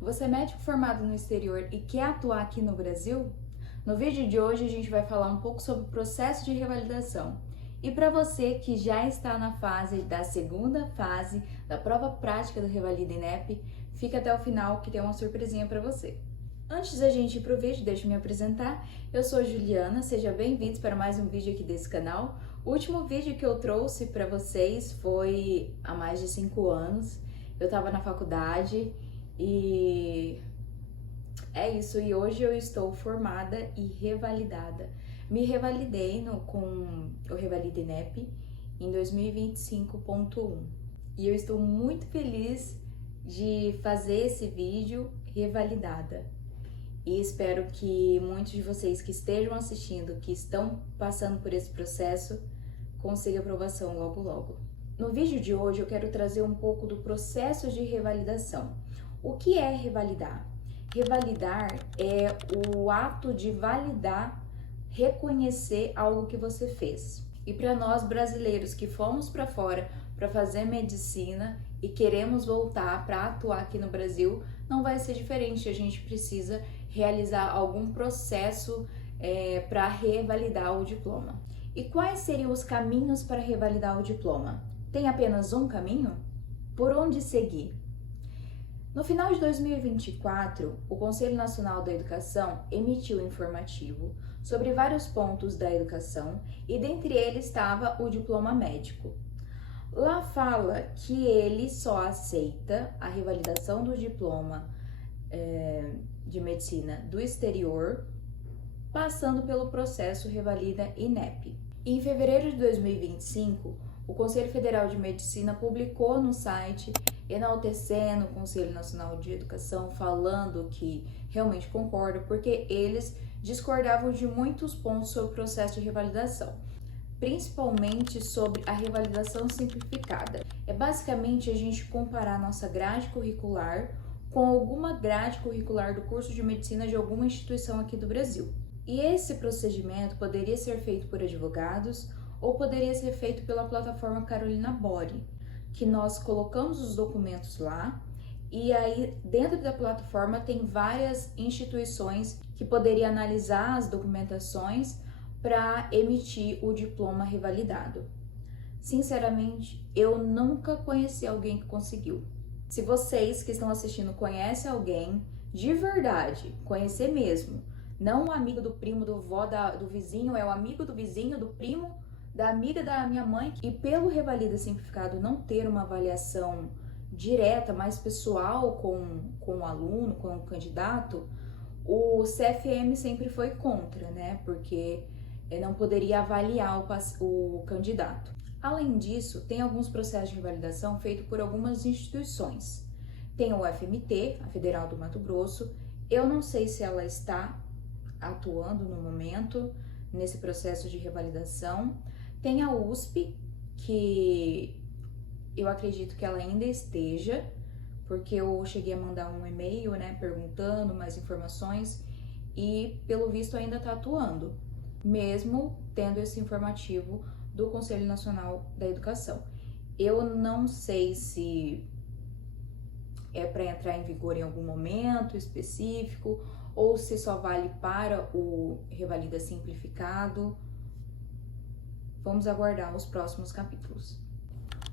Você é médico formado no exterior e quer atuar aqui no Brasil? No vídeo de hoje a gente vai falar um pouco sobre o processo de revalidação. E para você que já está na fase da segunda fase da prova prática do Revalida INEP, fica até o final que tem uma surpresinha para você. Antes da gente ir para o vídeo, deixa eu me apresentar. Eu sou Juliana, sejam bem-vindos para mais um vídeo aqui desse canal. O último vídeo que eu trouxe para vocês foi há mais de 5 anos. Eu estava na faculdade e é isso. E hoje eu estou formada e revalidada. Me revalidei com o Revalida INEP em 2025.1 e eu estou muito feliz de fazer esse vídeo revalidada. E espero que muitos de vocês que estejam assistindo, que estão passando por esse processo, consigam aprovação logo logo. No vídeo de hoje eu quero trazer um pouco do processo de revalidação. O que é revalidar? Revalidar é o ato de validar, reconhecer algo que você fez. E para nós brasileiros que fomos para fora para fazer medicina e queremos voltar para atuar aqui no Brasil, não vai ser diferente. A gente precisa realizar algum processo para revalidar o diploma. E quais seriam os caminhos para revalidar o diploma? Tem apenas um caminho? Por onde seguir? No final de 2024, o Conselho Nacional da Educação emitiu um informativo sobre vários pontos da educação e dentre eles estava o diploma médico. Lá fala que ele só aceita a revalidação do diploma de medicina do exterior, passando pelo processo Revalida INEP. E em fevereiro de 2025, o Conselho Federal de Medicina publicou no site, enaltecendo o Conselho Nacional de Educação, falando que realmente concorda, porque eles discordavam de muitos pontos sobre o processo de revalidação, principalmente sobre a revalidação simplificada. É basicamente a gente comparar nossa grade curricular com alguma grade curricular do curso de medicina de alguma instituição aqui do Brasil. E esse procedimento poderia ser feito por advogados ou poderia ser feito pela plataforma Carolina Bori, que nós colocamos os documentos lá e aí dentro da plataforma tem várias instituições que poderiam analisar as documentações para emitir o diploma revalidado. Sinceramente, eu nunca conheci alguém que conseguiu. Se vocês que estão assistindo conhecem alguém de verdade, conhecer mesmo, não um amigo do primo, do vó, do vizinho, é o amigo do vizinho, do primo, da amiga da minha mãe, e pelo Revalida Simplificado não ter uma avaliação direta, mais pessoal com o aluno, com o candidato, o CFM sempre foi contra, né? Porque não poderia avaliar o candidato. Além disso, tem alguns processos de revalidação feitos por algumas instituições. Tem o FMT, a Federal do Mato Grosso. Eu não sei se ela está atuando no momento nesse processo de revalidação. Tem a USP, que eu acredito que ela ainda esteja, porque eu cheguei a mandar um e-mail, né, perguntando mais informações e pelo visto ainda está atuando, mesmo tendo esse informativo do Conselho Nacional da Educação. Eu não sei se é para entrar em vigor em algum momento específico ou se só vale para o Revalida Simplificado. Vamos aguardar os próximos capítulos.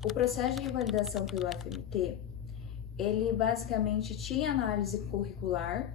O processo de revalidação pelo FMT, ele basicamente tinha análise curricular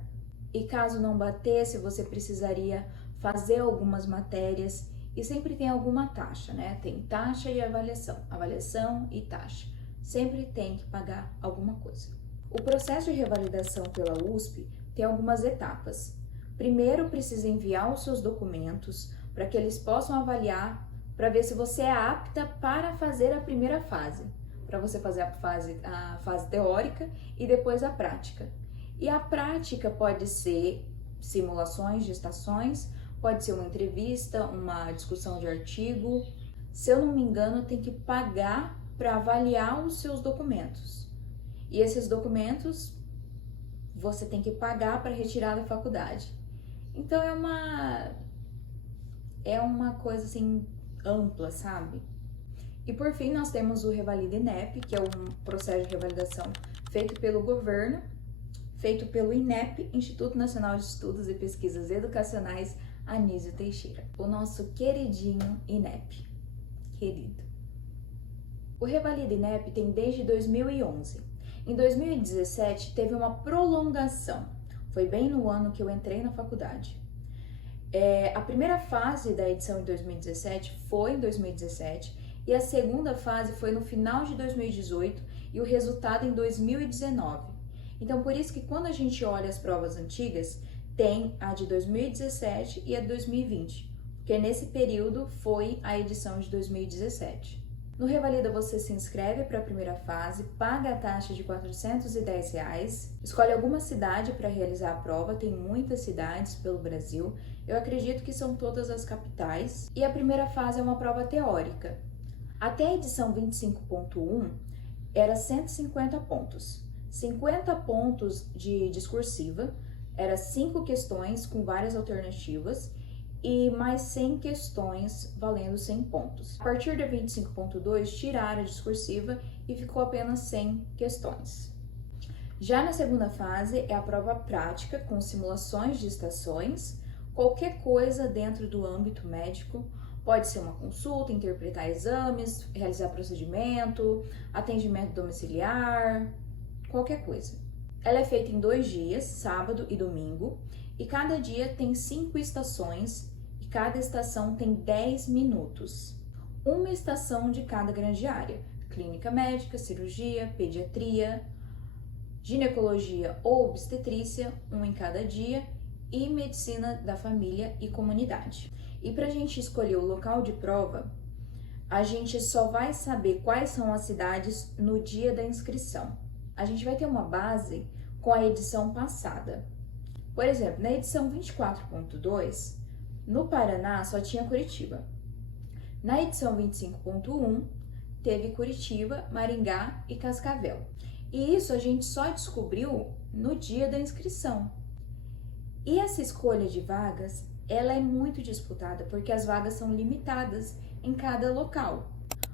e caso não batesse, você precisaria fazer algumas matérias e sempre tem alguma taxa, né? Tem taxa e avaliação e taxa. Sempre tem que pagar alguma coisa. O processo de revalidação pela USP tem algumas etapas. Primeiro, precisa enviar os seus documentos para que eles possam avaliar, para ver se você é apta para fazer a primeira fase, para você fazer a fase teórica e depois a prática. E a prática pode ser simulações de estações, pode ser uma entrevista, uma discussão de artigo. Se eu não me engano, tem que pagar para avaliar os seus documentos. E esses documentos você tem que pagar para retirar da faculdade. Então é uma coisa assim ampla, sabe? E por fim, nós temos o Revalida INEP, que é um processo de revalidação feito pelo governo feito pelo INEP, Instituto Nacional de Estudos e Pesquisas Educacionais Anísio Teixeira, o nosso queridinho INEP, querido. O Revalida INEP tem desde 2011. Em 2017 teve uma prolongação, foi bem no ano que eu entrei na faculdade. A primeira fase da edição em 2017 foi em 2017 e a segunda fase foi no final de 2018 e o resultado em 2019. Então, por isso que quando a gente olha as provas antigas, tem a de 2017 e a de 2020, porque nesse período foi a edição de 2017. No Revalida você se inscreve para a primeira fase, paga a taxa de R$ 410, escolhe alguma cidade para realizar a prova, tem muitas cidades pelo Brasil, eu acredito que são todas as capitais, e a primeira fase é uma prova teórica. Até a edição 25.1 era 150 pontos, 50 pontos de discursiva, era 5 questões com várias alternativas, e mais 100 questões valendo 100 pontos. A partir da 25.2, tiraram a discursiva e ficou apenas 100 questões. Já na segunda fase é a prova prática com simulações de estações, qualquer coisa dentro do âmbito médico, pode ser uma consulta, interpretar exames, realizar procedimento, atendimento domiciliar, qualquer coisa. Ela é feita em 2 dias, sábado e domingo, e cada dia tem 5 estações, e cada estação tem 10 minutos. Uma estação de cada grande área: clínica médica, cirurgia, pediatria, ginecologia ou obstetrícia, um em cada dia, e medicina da família e comunidade. E para a gente escolher o local de prova, a gente só vai saber quais são as cidades no dia da inscrição. A gente vai ter uma base com a edição passada. Por exemplo, na edição 24.2, no Paraná só tinha Curitiba. Na edição 25.1, teve Curitiba, Maringá e Cascavel. E isso a gente só descobriu no dia da inscrição. E essa escolha de vagas, ela é muito disputada porque as vagas são limitadas em cada local.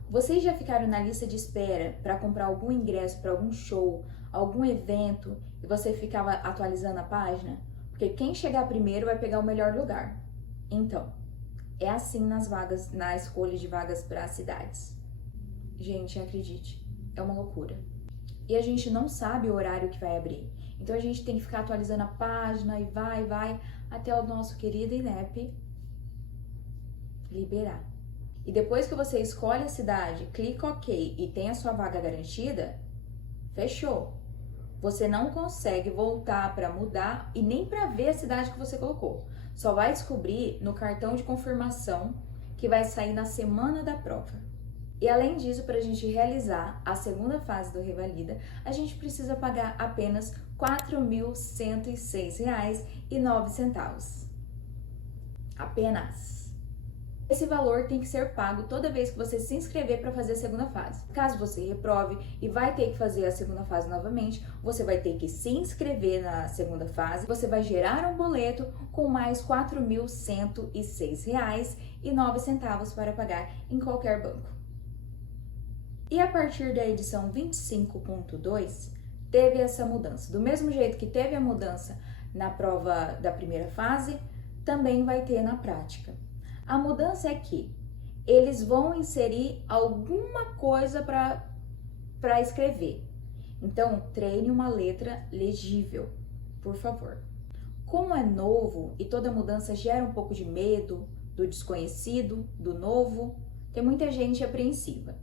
Vocês já ficaram na lista de espera para comprar algum ingresso para algum show, algum evento, e você ficava atualizando a página? Porque quem chegar primeiro vai pegar o melhor lugar. Então, é assim nas vagas, na escolha de vagas para as cidades. Gente, acredite, é uma loucura. E a gente não sabe o horário que vai abrir. Então a gente tem que ficar atualizando a página e vai, até o nosso querido INEP liberar. E depois que você escolhe a cidade, clica OK e tem a sua vaga garantida, fechou. Você não consegue voltar para mudar e nem para ver a cidade que você colocou. Só vai descobrir no cartão de confirmação que vai sair na semana da prova. E além disso, para a gente realizar a segunda fase do Revalida, a gente precisa pagar apenas R$ 4.106,09. Apenas. Esse valor tem que ser pago toda vez que você se inscrever para fazer a segunda fase. Caso você reprove e vai ter que fazer a segunda fase novamente, você vai ter que se inscrever na segunda fase, você vai gerar um boleto com mais R$ 4.106,09 para pagar em qualquer banco. E a partir da edição 25.2, teve essa mudança. Do mesmo jeito que teve a mudança na prova da primeira fase, também vai ter na prática. A mudança é que eles vão inserir alguma coisa para escrever. Então, treine uma letra legível, por favor. Como é novo e toda mudança gera um pouco de medo do desconhecido, do novo, tem muita gente apreensiva.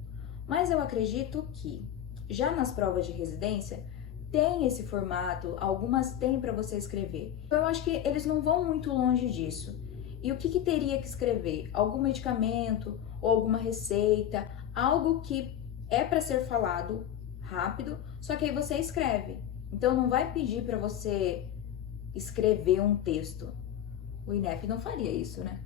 Mas eu acredito que já nas provas de residência tem esse formato, algumas tem para você escrever. Então, eu acho que eles não vão muito longe disso. E o que teria que escrever? Algum medicamento ou alguma receita, algo que é para ser falado rápido, só que aí você escreve. Então não vai pedir para você escrever um texto. O INEP não faria isso, né?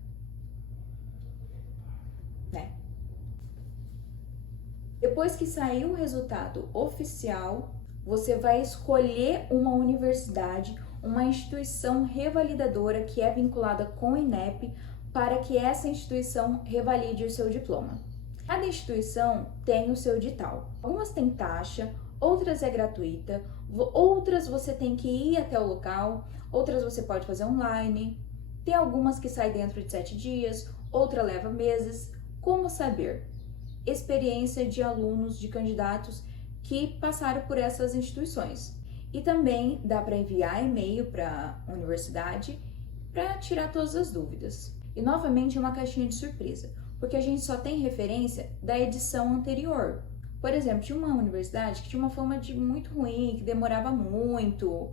Depois que sair o resultado oficial, você vai escolher uma universidade, uma instituição revalidadora que é vinculada com o INEP para que essa instituição revalide o seu diploma. Cada instituição tem o seu edital. Algumas têm taxa, outras é gratuita, Outras você tem que ir até o local, outras você pode fazer online. Tem algumas que saem dentro de 7 dias, outra leva meses. Como saber? Experiência de alunos, de candidatos que passaram por essas instituições. E também dá para enviar e-mail para a universidade para tirar todas as dúvidas. E novamente é uma caixinha de surpresa, porque a gente só tem referência da edição anterior. Por exemplo, tinha uma universidade que tinha uma fama de muito ruim, que demorava muito.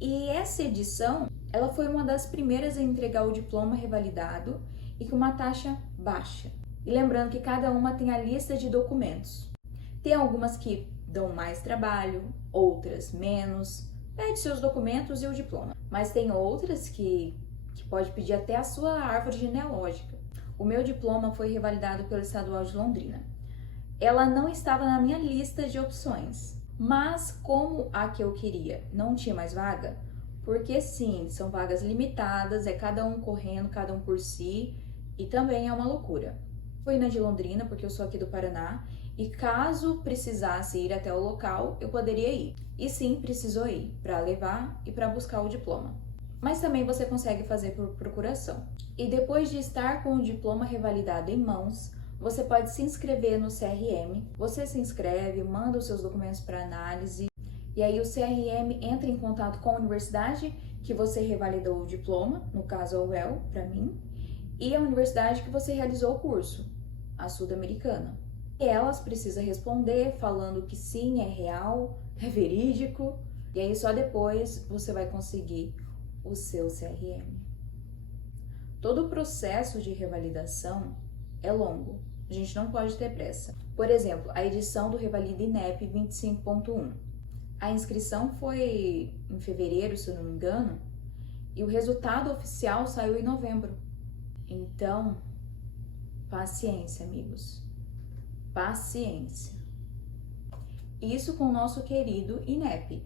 E essa edição, ela foi uma das primeiras a entregar o diploma revalidado e com uma taxa baixa. E lembrando que cada uma tem a lista de documentos. Tem algumas que dão mais trabalho, outras menos. Pede seus documentos e o diploma. Mas tem outras que pode pedir até a sua árvore genealógica. O meu diploma foi revalidado pelo Estadual de Londrina. Ela não estava na minha lista de opções, mas como a que eu queria não tinha mais vaga, porque sim, são vagas limitadas, é cada um correndo, cada um por si, e também é uma loucura. Fui na de Londrina, porque eu sou aqui do Paraná, e caso precisasse ir até o local, eu poderia ir. E sim, precisou ir, para levar e para buscar o diploma. Mas também você consegue fazer por procuração. E depois de estar com o diploma revalidado em mãos, você pode se inscrever no CRM. Você se inscreve, manda os seus documentos para análise, e aí o CRM entra em contato com a universidade que você revalidou o diploma, no caso a UEL, para mim, e a universidade que você realizou o curso, a Sul-Americana. E elas precisam responder falando que sim, é real, é verídico, e aí só depois você vai conseguir o seu CRM. Todo o processo de revalidação é longo, a gente não pode ter pressa. Por exemplo, a edição do Revalida INEP 25.1. A inscrição foi em fevereiro, se eu não me engano, e o resultado oficial saiu em novembro. Então, paciência, amigos. Paciência. Isso com o nosso querido INEP,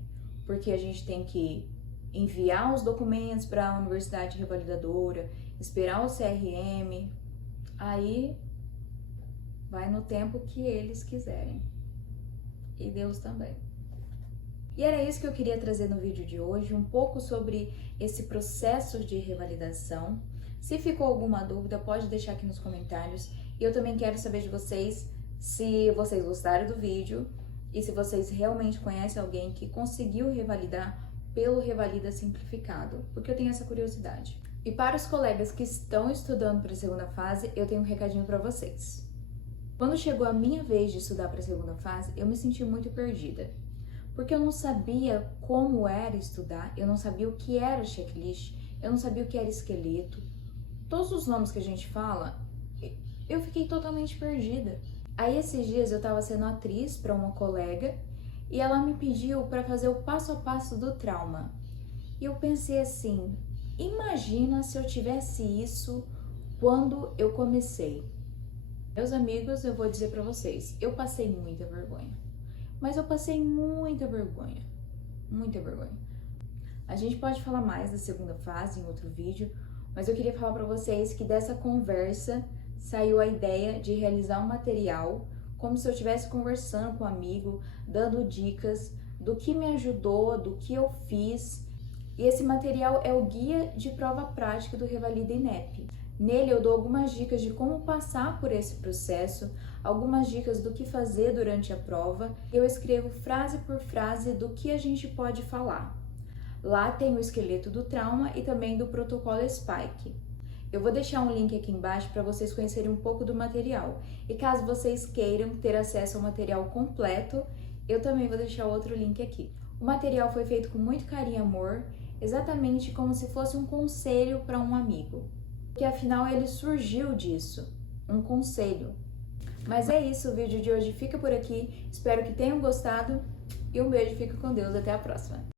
porque a gente tem que enviar os documentos para a universidade revalidadora, esperar o CRM, aí vai no tempo que eles quiserem. E Deus também. E era isso que eu queria trazer no vídeo de hoje, um pouco sobre esse processo de revalidação. Se ficou alguma dúvida, pode deixar aqui nos comentários. E eu também quero saber de vocês se vocês gostaram do vídeo e se vocês realmente conhecem alguém que conseguiu revalidar pelo Revalida Simplificado, porque eu tenho essa curiosidade. E para os colegas que estão estudando para a segunda fase, eu tenho um recadinho para vocês. Quando chegou a minha vez de estudar para a segunda fase, eu me senti muito perdida, porque eu não sabia como era estudar, eu não sabia o que era checklist, eu não sabia o que era esqueleto. Todos os nomes que a gente fala, eu fiquei totalmente perdida. Aí esses dias eu estava sendo atriz para uma colega e ela me pediu para fazer o passo a passo do trauma. E eu pensei assim, imagina se eu tivesse isso quando eu comecei. Meus amigos, eu vou dizer para vocês, eu passei muita vergonha. Mas eu passei muita vergonha. Muita vergonha. A gente pode falar mais da segunda fase em outro vídeo, mas eu queria falar para vocês que dessa conversa saiu a ideia de realizar um material como se eu estivesse conversando com um amigo, dando dicas do que me ajudou, do que eu fiz. E esse material é o guia de prova prática do Revalida INEP. Nele eu dou algumas dicas de como passar por esse processo, algumas dicas do que fazer durante a prova. Eu escrevo frase por frase do que a gente pode falar. Lá tem o esqueleto do trauma e também do protocolo Spike. Eu vou deixar um link aqui embaixo para vocês conhecerem um pouco do material. E caso vocês queiram ter acesso ao material completo, eu também vou deixar outro link aqui. O material foi feito com muito carinho e amor, exatamente como se fosse um conselho para um amigo. Porque afinal ele surgiu disso, um conselho. Mas é isso, o vídeo de hoje fica por aqui. Espero que tenham gostado e um beijo, fica com Deus, até a próxima.